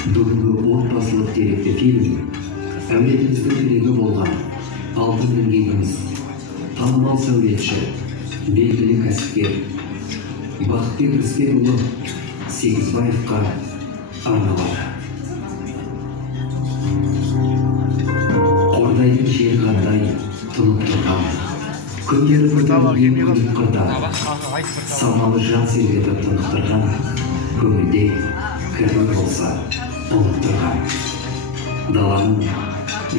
Бүгінгі отбасылық деректі фильм әулетіміздің тірегі болған алтын діңгегіміз, танымал сәулетші, белгілі кәсіпкер Бақытбек Рысбекұлы Сегізбаевқа арналады. Қордайдың жері қандай тұнып тұрған, күндері көтерілген қырда, самалы жан серветіп тынықтырған, көңілде кірбің болса ұлып тұрған. Даланың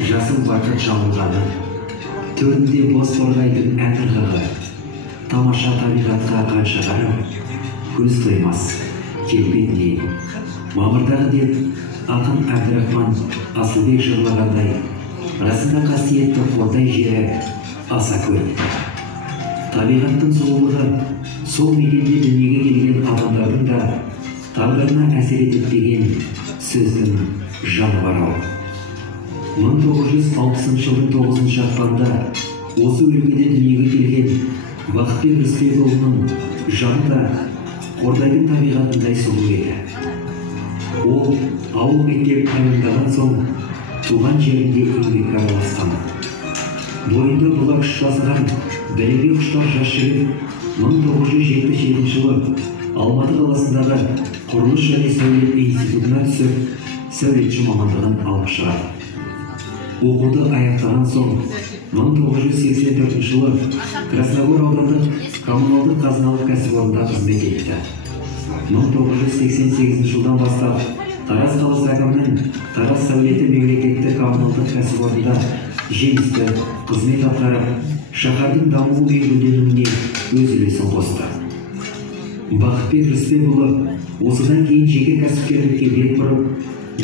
жасыл бақыт жамылғаны, төрінде бос торғайдың ән ырғағы, тамаша табиғатқа қанша қарап, көз тоймас келбетіне. Мамырдағы деп ақын Әбдірахман Асылбек жырлағандай, расында қасиетті Қордай жері аса көрікті. Табиғаттың сұлулығы сол мекенде дүниеге келген адамдардың да тағдырына әсер етпеген сөздің жаны бар ау. 1960 жылдың 9 ақпанда осы өлкеде дүниеге келген Бақытбек Рысбекұлының жаны да Қордайдың табиғатындай сұлу еді. Ол ауыл мектеп тәмамдаған соң туған жерінде еңбекке араласқан. Бойында бұлақ ұштасыған білімге құштар жас жігіт 1977 жылы Алматы қаласындағы құрылыс және сәулет институтына түсіп, сәулетші мамандығын алып шығады. Оқуды аяқтаған соң 1984 жылы Красногор аудандық коммуналдық қазыналық кәсіпорында қызмет етті. 1988 жылдан бастап Тараз қаласы әкімінің Тараз сәулеті мемлекеттік коммуналдық кәсіпорында жемісті қызмет атқарып, шаһардың дамуы мен гүлденуіне өз үлесін қосты. Бақытбек Рысбекұлы осыдан кейін жеке кәсіпкерлікке бет бұрып,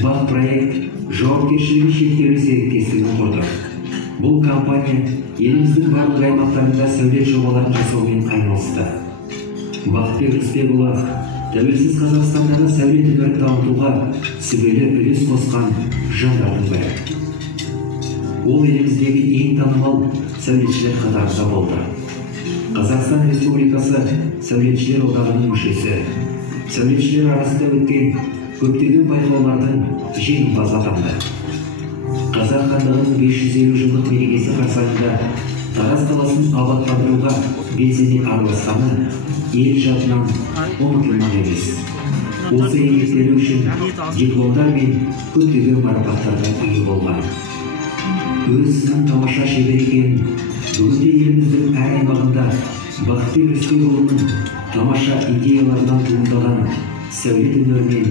Бақ проект жауапкершілігі шектеулі серіктестігін құрды. Бұл компания еліміздің барлық аймақтарында сәулет жобаларын жасаумен айналысты. Бақытбек Рысбекұлы тәуелсіз Қазақстандағы сәулет өнерін дамытуға сүбелі үлес қосқан жандардың бірі. Ол еліміздегі ең танымал сәулетшілер қатарында болды. Қазақстан Республикасы Сәулетшілер одағының мүшесі, сәулетшілер арасында өткен көптеген байқаулардың жеңімпазы атанды. Қазақ хандығының 550 жылдық мерекесі қарсаңында Тараз қаласын абаттандыруға белсене араласқаны ел жадынан ұмытылмақ емес. Осы еңбектері үшін дипломдар мен көптеген марапаттарға ие болған. Өзінің тамаша шебер екенін бүгінде еліміздің әр аймағында Бақытбек Рысбекұлының тамаша идеяларынан туындаған сәулет өнерінен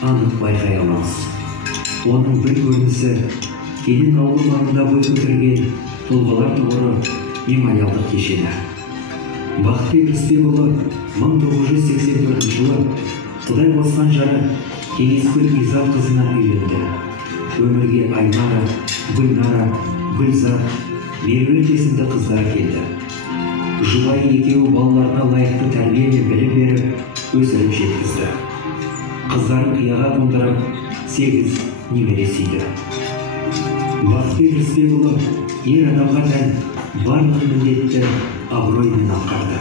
анық байқай аламыз. Оның бір көрінісі Кенен ауылы маңында бой көтерген тұлғалар тұғыры мемориалдық кешені. Бақытбек Рысбекұлы 1984 жылы Құдай қосқан жары Кеңескөл Изат қызына үйленді. Өмірге Аймара, Гүлнара, Гүлзар, Меруерт есімді қыздар келді. Жұбайы екеуі балаларына лайықты тәрбие мен білім беріп, өсіріп жеткізді. Қыздарын қияға қондырып, 8 немере сүйді. Бақытбек Рысбекұлы ер адамға тән барлық міндетті абыроймен атқарды.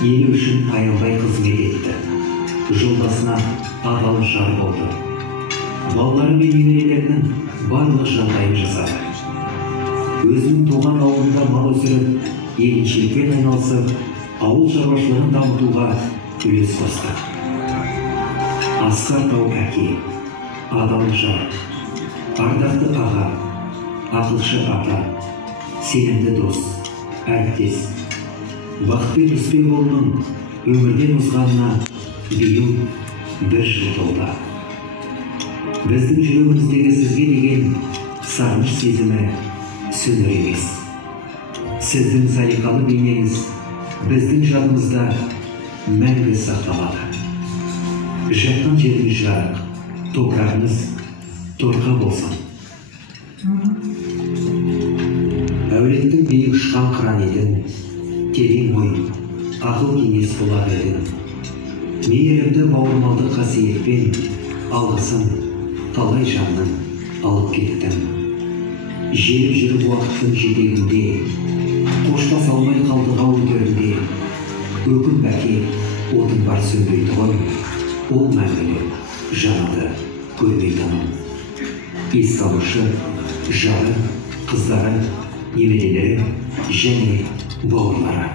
Елі үшін аянбай қызмет етті. Жолдасына адал жар болды. Балалары мен немерелерінің барлық жағдайын жасады. Өзінің туған ауылында мал өсіріп, егіншілікпен айналысып, ауыл шаруашылығын дамытуға үлес қосты. Асқар тау әке, адал жар, ардақты аға, ақылшы ата, сенімді дос, әріптес. Бақытбек Рысбекұлының өмірден озғанына биыл 1 жыл толды. Біздің жүрегіміздегі сізге деген сағыныш сезімі сөнер емес. Сіздің салиқалы бейнеңіз біздің жадымызда мәңгі сақталады. Жатқан жеріңіз жарық, топырағыңыз торқа болсын. Әулеттің биік ұшқан қыран едің, терең ой, ақыл кеңес болар едің. Мейірімді бауырмалды қасиетпен алғысын талай жанның алып кеттім. Желіп жүріп уақыттың жетегінде, қоштас алмай қалдық ауыл төрінде. Өкім бәке, отын бар сөнбейді ғой, ол мәңгілік жанады көрмейтінін. Ес салушы жары, қыздары, немерелері және бауырлары.